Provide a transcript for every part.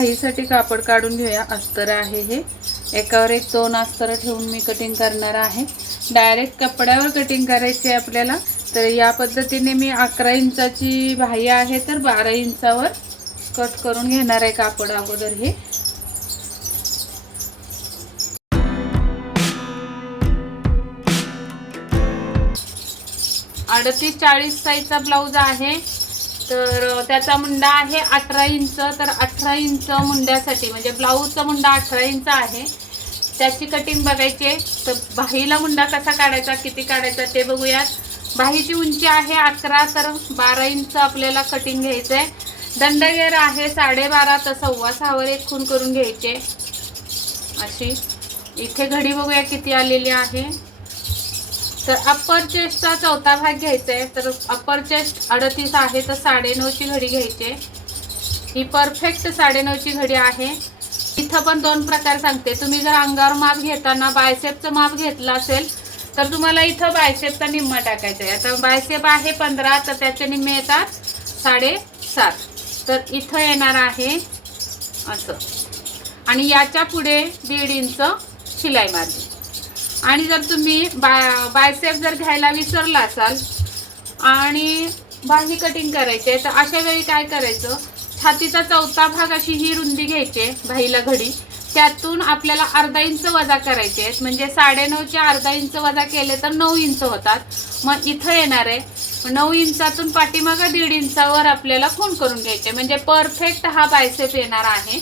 साठी कापड काढून घेऊया. अस्तर आहे हे. एकावर एक दोन अस्तर ठेवून मी कटिंग करणार आहे. डायरेक्ट कपड्यावर कटिंग करायची आहे आपल्याला. तर या पद्धतीने मी अकरा इंचाची बाह्य आहे तर बारा इंचावर कट करून घेणार आहे कापड अगोदर हे. अडतीस चाळीस साईजचा ब्लाऊज आहे. तर त्याचा मुंडा आहे अठरा इंच. तर अठरा इंच मुंड्यासाठी म्हणजे ब्लाऊजचा मुंडा अठरा इंच आहे. त्याची कटिंग बघायची आहे. तर बाहीला मुंडा कसा काढायचा किती काढायचा ते बघूयात. बाहीची उंची आहे अकरा तर बारा इंच आपल्याला कटिंग घ्यायचं आहे. दंडगेर आहे साडेबारा तर सव्वा सहावर एक खून करून घ्यायचे. अशी. इथे घडी बघूया किती आलेली आहे. तर अप्पर चेस्टचा चौथा भाग घ्यायचा आहे. तर अप्पर चेस्ट अडतीस आहे तर साडेनऊची घडी घ्यायची आहे. ही परफेक्ट साडेनऊची घडी आहे. इथं पण दोन प्रकार सांगते. तुम्ही जर अंगावर माप घेताना बायसेपचं माप घेतलं असेल तर तुम्हाला इथं बायसेपचा निम्मा टाकायचा आहे. आता बायसेप आहे पंधरा तर त्याचे निम्मे येतात साडेसात. तर इथं येणार आहे असं. आणि याच्यापुढे दीड इंच शिलाई मारली. आणि जर तुम्ही बाय बायसेप जर घ्यायला विसरला असाल आणि बाही कटिंग करायची आहे तर अशा वेळी काय करायचं? छातीचा चौथा भाग अशी ही रुंदी घ्यायची आहे बाहीला घडी. त्यातून आपल्याला अर्धा इंच वजा करायचे आहेत. म्हणजे साडेनऊचे अर्धा इंच वजा केले तर नऊ इंच होतात. मग इथं येणार आहे. नऊ इंचातून पाठीमागं दीड इंचावर आपल्याला खून करून घ्यायचे. म्हणजे परफेक्ट हा बायसेप येणार आहे.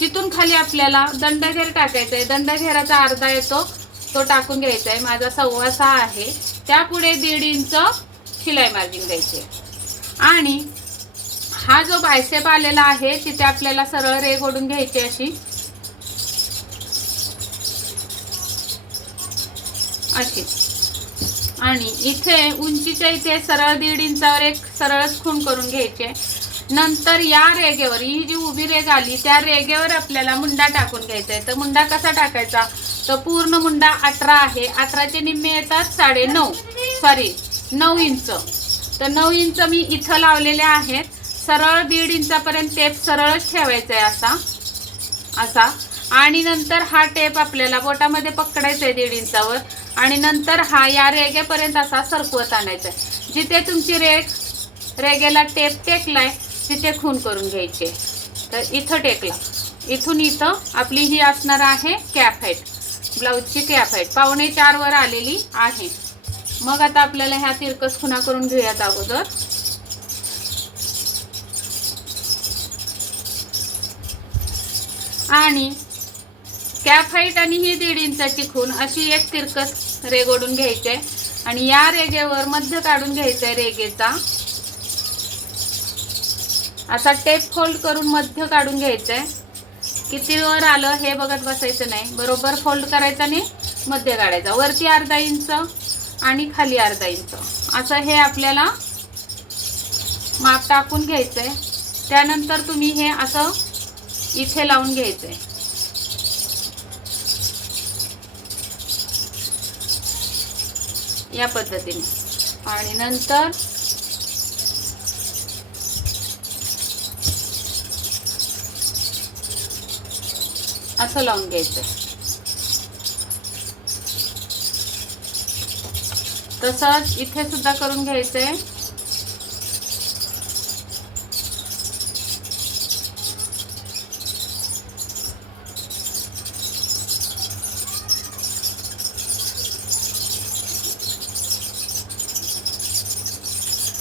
तिथून खाली आपल्याला दंडघेर टाकायचा आहे. दंडघेराचा अर्धा येतो. तो टाकून घ्यायचा आहे. माझा सव्वा सहा आहे. त्यापुढे दीड इंच शिलाई मार्जिन द्यायचे. आहे. आणि हा जो बायसेप आलेला आहे तिथे आपल्याला सरळ रेग ओढून घ्यायची अशी. अशी. आणि इथे उंचीच्या इथे सरळ दीड इंचावर एक सरळच खून करून घ्यायचे. नंतर या रेगेवर ही जी उभी रेग आली त्या रेगेवर आपल्याला मुंडा टाकून घ्यायचा आहे. तर मुंडा कसा टाकायचा? तर पूर्ण मुंडा अठरा आहे. अठराचे निम्मे येतात साडे नऊ सॉरी नऊ इंच. तर नऊ इंच मी इथं लावलेले आहेत. सरळ दीड इंचापर्यंत टेप सरळच ठेवायचा आहे असा. असा आणि नंतर हा टेप आपल्याला बोटामध्ये पकडायचा आहे दीड इंचावर. आणि नंतर हा या रेगेपर्यंत असा सरकवत आणायचा आहे जिथे तुमची रेग रेगेला टेप टेकलाय तिथे खून करून घ्यायचे. तर इथं टेकला. इथून इथं आपली ही असणार आहे कॅप हाईट ब्लाऊजची कॅप आहेत पावणे चार वर आलेली आहे. मग आता आपल्याला ह्या तिरकस खुणा करून घेऊयात अगोदर. आणि कॅप हाईट आणि ही दीड इंचाची खून अशी एक तिरकस रेग ओढून घ्यायची आहे आणि या रेगेवर मध्य काढून घ्यायचा आहे रेगेचा. असा टेप फोल्ड करून मध्य काढून घ्यायचं आहे किती वर आलं हे बघत बसायचं नाही. बरोबर फोल्ड करायचं आणि मध्य काढायचा. वरती अर्धा इंच आणि खाली अर्धा इंच असं हे आपल्याला माप टाकून घ्यायचं आहे त्यानंतर तुम्ही हे असं इथे लावून घ्यायचं आहे या पद्धतीने. आणि नंतर असं लावून घ्यायचं. तसंच इथे सुद्धा करून घ्यायचंय.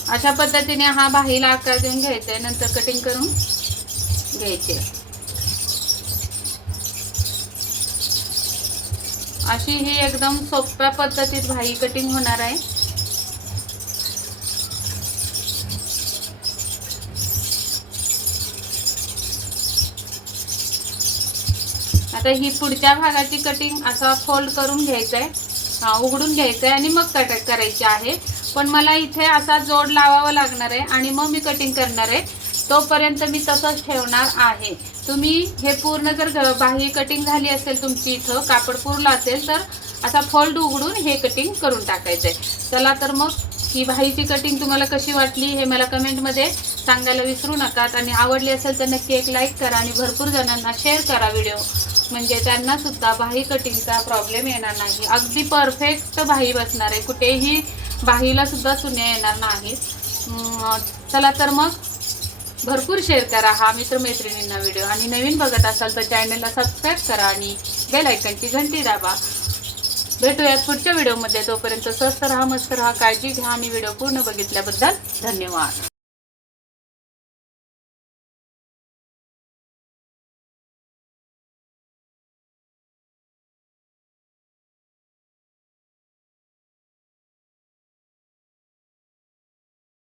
अशा पद्धतीने हा बाहीला आकार देऊन घ्यायचा आहे नंतर कटिंग करून घ्यायचे. अशी ही एकदम सोप्या पद्धतीत भाई कटिंग होणार आहे. आता ही पुढच्या भागाची कटिंग असा फोल्ड करून घ्यायचं आहे उघडून घ्यायचं आहे आणि मग कट करायची आहे. पण मला इथे असा जोड लावावा लागणार आहे आणि मग मी कटिंग करणार आहे. तोपर्यंत मी तसंच ठेवणार आहे. तुम्ही हे पूर्ण जर बाह्य कटिंग झाली असेल तुमची इथं कापड पुरलं असेल तर असा फोल्ड उघडून हे कटिंग करून टाकायचं आहे चला तर मग ही बाहीची कटिंग तुम्हाला कशी वाटली हे मला कमेंटमध्ये सांगायला विसरू नका. आणि आवडली असेल तर नक्की एक लाईक करा आणि भरपूर जणांना शेअर करा व्हिडिओ म्हणजे त्यांना सुद्धा भाई कटिंगचा प्रॉब्लेम येणार नाही. अगदी परफेक्ट भाई बसणार आहे. कुठेही भाईला सुद्धा सुन्या येणार नाही चला तर मग भरपूर शेअर करा हा मित्रमैत्रिणींना व्हिडिओ आणि नवीन बघत असाल तर चॅनलला सबस्क्राईब करा आणि बेल आयकनची घंटी दाबा. भेटूयात पुढच्या व्हिडिओमध्ये तोपर्यंत स्वस्त राहा मस्त राहा काळजी घ्या. आणि व्हिडिओ पूर्ण बघितल्याबद्दल धन्यवाद.